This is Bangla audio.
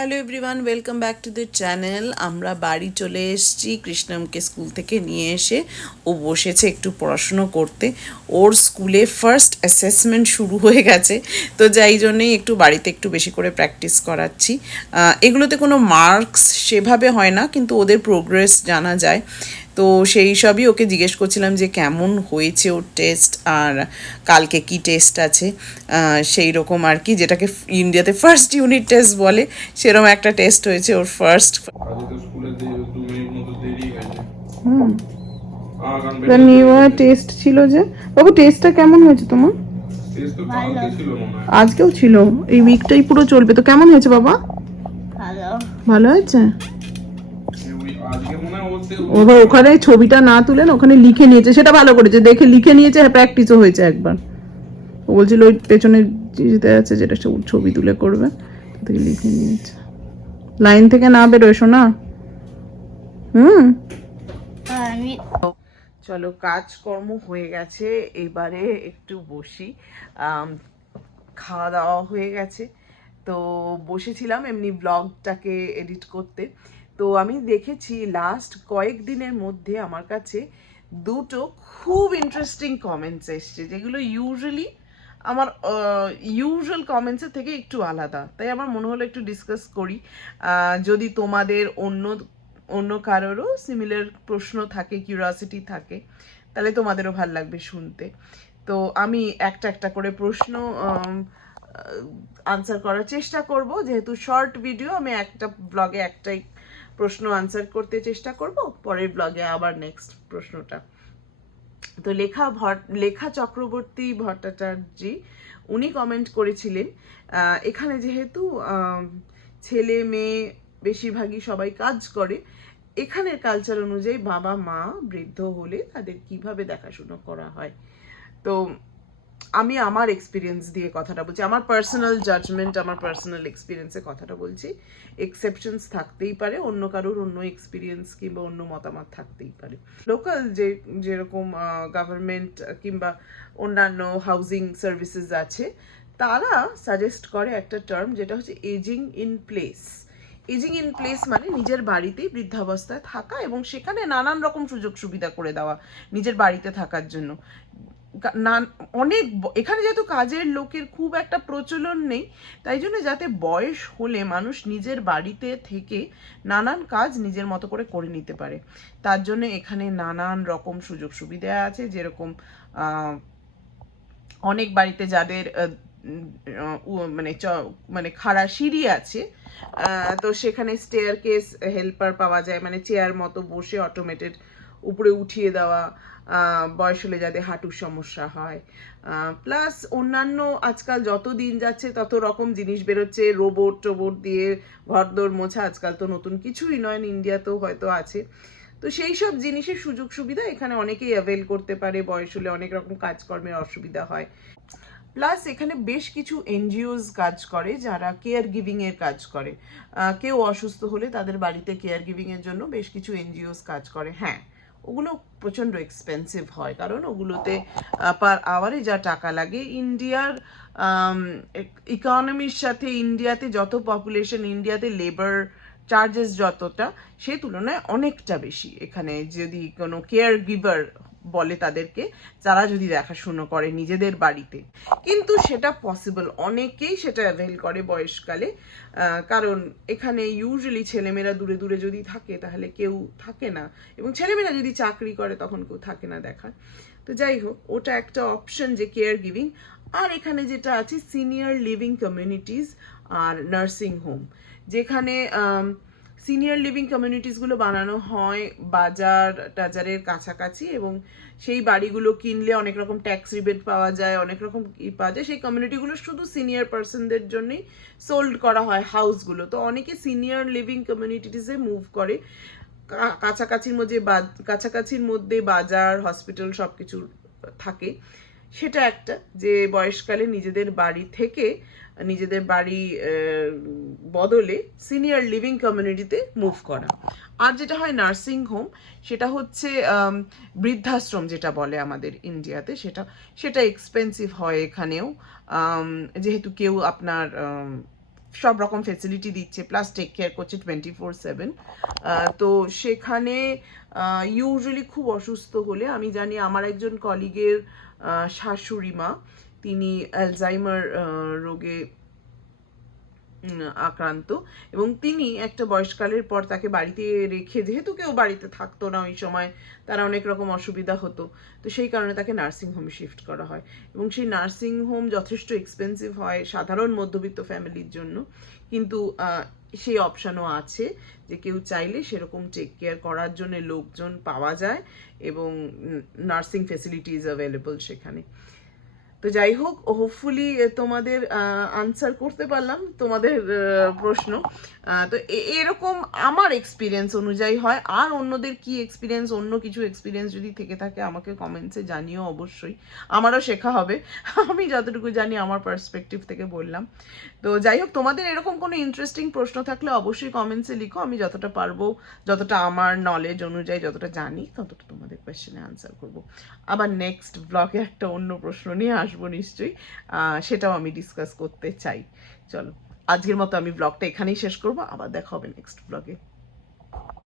Hello everyone, welcome back to the channel. আমরা বাড়ি চলে এসেছি কৃষ্ণমকে স্কুল থেকে নিয়ে এসে। ও বসেছে একটু পড়াশুনো করতে। ওর স্কুলে ফার্স্ট অ্যাসেসমেন্ট শুরু হয়ে গেছে, তো যাই জন্যেই একটু বাড়িতে একটু বেশি করে প্র্যাকটিস করাচ্ছি। এগুলোতে কোনো মার্কস সেভাবে হয় না, কিন্তু ওদের প্রোগ্রেস জানা যায়। তো সেই সবই ওকে জিজ্ঞেস করছিলাম যে কেমন হয়েছে ওর টেস্ট, আর কালকে কি টেস্ট আছে। সেই রকম আর কি, যেটাকে ইন্ডিয়াতে ফার্স্ট ইউনিট টেস্ট বলে, সেরকম একটা টেস্ট হয়েছে ওর ফার্স্ট। হুম, নিউ টেস্ট ছিল যে। বাবু, টেস্টটা কেমন হয়েছে তোমার? আজকেও ছিল, এই উইকটাই পুরো চলবে তো। কেমন হয়েছে বাবা? ভালো হয়েছে। ওখানে ছবিটা না তুলে না, ওখানে লিখে নিয়েছে, সেটা ভালো করেছে, দেখে লিখে নিয়েছে, প্র্যাকটিসও হয়েছে একবার। ও বলছিল ওই পেছনে যেতে আছে, যেটা ছবি তুলে করবে, থেকে লিখে নিয়েছে। লাইন থেকে না বেরোয় শোনা। হুম, চলো, কাজকর্ম হয়ে গেছে, এবারে একটু বসি। খাওয়া দাওয়া হয়ে গেছে, তো বসেছিলাম এমনি ব্লগটাকে এডিট করতে। তো আমি দেখেছি লাস্ট কয়েকদিনের মধ্যে আমার কাছে দুটো খুব ইন্টারেস্টিং কমেন্টস এসছে, যেগুলো ইউজুয়ালি আমার ইউজুয়াল কমেন্টসের থেকে একটু আলাদা। তাই আমার মনে হলো একটু ডিসকাস করি। যদি তোমাদের অন্য অন্য কারোরও সিমিলার প্রশ্ন থাকে, কিউরিওসিটি থাকে, তাহলে তোমাদেরও ভাল লাগবে শুনতে। তো আমি একটা একটা করে প্রশ্ন আনসার করার চেষ্টা করব। যেহেতু শর্ট ভিডিও, আমি একটা ব্লগে একটাই প্রশ্ন আনসার করতে চেষ্টা করব, পরের ব্লগে আবার নেক্সট প্রশ্নটা। তো লেখা চক্রবর্তী ভট্টাচার্যী উনি কমেন্ট করেছিলেন, এখানে যেহেতু ছেলে মেয়ে বেশিরভাগই সবাই কাজ করে, এখানের কালচার অনুযায়ী বাবা মা বৃদ্ধ হলে তাদের কিভাবে দেখাশোনা করা হয়। তো আমি আমার এক্সপিরিয়েন্স দিয়ে কথাটা বলছি, আমার পার্সোনাল জাজমেন্ট, আমার পার্সোনাল এক্সপিরিয়েন্সে কথাটা বলছি। এক্সেপশনস থাকতেই পারে, অন্য কারোর অন্য এক্সপিরিয়েন্স কিংবা অন্য মতামত থাকতেই পারে। লোকাল যেরকম গভর্নমেন্ট কিংবা অন্যান্য হাউজিং সার্ভিসেস আছে, তারা সাজেস্ট করে একটা টার্ম, যেটা হচ্ছে aging in place. Aging in place মানে নিজের বাড়িতেই বৃদ্ধাবস্থায় থাকা, এবং সেখানে নানান রকম সুযোগ সুবিধা করে দেওয়া নিজের বাড়িতে থাকার জন্য। না, অনেক এখানে যেহেতু কাজের লোকের খুব একটা প্রচলন নেই, তাই জন্য যাতে বয়স হলে মানুষ নিজের বাড়িতে থেকে নানান কাজ নিজের মতো করে করে নিতে পারে, তার জন্য এখানে নানান রকম সুযোগ সুবিধা আছে। যেরকম অনেক বাড়িতে যাদের মানে মানে খাড়া সিঁড়ি আছে, তো সেখানে স্টেয়ার কেস হেল্পার পাওয়া যায়, মানে চেয়ার মতো বসে অটোমেটেড উপরে উঠিয়ে দেওয়া, বয়স হলে যাদের হাঁটুর সমস্যা হয়। প্লাস অন্যান্য আজকাল যত দিন যাচ্ছে তত রকম জিনিস বেরোচ্ছে, টোবট দিয়ে ঘরদোর মোছা, আজকাল তো নতুন কিছুই নয়, ইন্ডিয়াতেও হয়তো আছে। তো সেই সব জিনিসের সুযোগ সুবিধা এখানে অনেকেই অ্যাভেল করতে পারে, বয়স হলে অনেক রকম কাজকর্মের অসুবিধা হয়। প্লাস এখানে বেশ কিছু এনজিওস কাজ করে, যারা কেয়ার গিভিংয়ের কাজ করে। কেউ অসুস্থ হলে তাদের বাড়িতে কেয়ার গিভিংয়ের জন্য বেশ কিছু এনজিওস কাজ করে। হ্যাঁ, ওগুলো প্রচণ্ড এক্সপেন্সিভ হয়, কারণ ওগুলোতে পার আওয়ারে যা টাকা লাগে, ইন্ডিয়ার ইকোনমির সাথে, ইন্ডিয়াতে যত পপুলেশন, ইন্ডিয়াতে লেবার চার্জেস যতটা, সেই তুলনায় অনেকটা বেশি। এখানে যদি কোনো কেয়ার গিভার বলে তাদেরকে, যারা যদি দেখাশুনো করে নিজেদের বাড়িতে, কিন্তু সেটা পসিবল, অনেকেই সেটা অ্যাভেল করে বয়সকালে। কারণ এখানে ইউজুয়ালি ছেলেমেয়েরা দূরে দূরে যদি থাকে, তাহলে কেউ থাকে না, এবং ছেলেমেয়েরা যদি চাকরি করে তখন কেউ থাকে না দেখার। তো যাই হোক, ওটা একটা অপশন যে কেয়ার গিভিং। আর এখানে যেটা আছে, সিনিয়র লিভিং কমিউনিটিস আর নার্সিং হোম, যেখানে সিনিয়র লিভিং কমিউনিটিসগুলো বানানো হয় বাজার টাজারের কাছাকাছি, এবং সেই বাড়িগুলো কিনলে অনেক রকম ট্যাক্স রিবেট পাওয়া যায়, অনেক রকম পাওয়া যায়। সেই কমিউনিটিগুলো শুধু সিনিয়র পার্সনদের জন্যই সোল্ড করা হয় হাউসগুলো। তো অনেকে সিনিয়র লিভিং কমিউনিটিসে মুভ করে, কাছাকাছির মধ্যে বাজার, হসপিটাল সব কিছু থাকে। সেটা একটা, যে বয়সকালে নিজেদের বাড়ি থেকে, নিজেদের বাড়ি বদলে সিনিয়র লিভিং কমিউনিটিতে মুভ করা। আর যেটা হয় নার্সিং হোম, সেটা হচ্ছে বৃদ্ধাশ্রম যেটা বলে আমাদের ইন্ডিয়াতে, সেটা এক্সপেন্সিভ হয় এখানেও। যেহেতু কেউ আপনার সব রকম ফেসিলিটি দিচ্ছে, প্লাস টেক কেয়ার করছে 24/7। তো সেখানে ইউজুয়ালি খুব অসুস্থ হলে, আমি জানি আমার একজন কলিগের শাশুড়ি মা, তিনি অ্যালজাইমার রোগে আক্রান্ত, এবং তিনি একটা বয়সকালের পর তাকে বাড়িতে রেখে, যেহেতু কেউ বাড়িতে থাকতো না ওই সময়, তার অনেক রকম অসুবিধা হতো, তো সেই কারণে তাকে নার্সিং হোমে শিফট করা হয়। এবং সেই নার্সিং হোম যথেষ্ট এক্সপেন্সিভ হয় সাধারণ মধ্যবিত্ত ফ্যামিলির জন্য, কিন্তু সেই অপশানও আছে যে কেউ চাইলে সেরকম টেক কেয়ার করার জন্য লোকজন পাওয়া যায়, এবং নার্সিং ফেসিলিটিস অ্যাভেলেবল সেখানে। তো যাই হোক, হোপফুলি তোমাদের আনসার করতে পারলাম তোমাদের প্রশ্ন। তো এরকম আমার এক্সপিরিয়েন্স অনুযায়ী হয়। আর অন্যদের কি এক্সপিরিয়েন্স, অন্য কিছু এক্সপিরিয়েন্স যদি থেকে থাকে আমাকে কমেন্টসে জানিও অবশ্যই, আমারও শেখা হবে। আমি যতটুকু জানি আমার পার্সপেক্টিভ থেকে বললাম। তো যাই হোক, তোমাদের এরকম কোনো ইন্টারেস্টিং প্রশ্ন থাকলে অবশ্যই কমেন্টসে লিখো, আমি যতটা পারবো, যতটা আমার নলেজ অনুযায়ী যতটা জানি ততটা তোমাদের কোয়েশ্চেনে আনসার করব। আবার নেক্সট ব্লগে একটা অন্য প্রশ্ন নিয়ে আসবো নিশ্চয়ই, সেটাও আমি ডিসকাস করতে চাই। চলো, আজকের মতো আমি ব্লগটা এখানেই শেষ করবো, আবার দেখা হবে নেক্সট ব্লগে।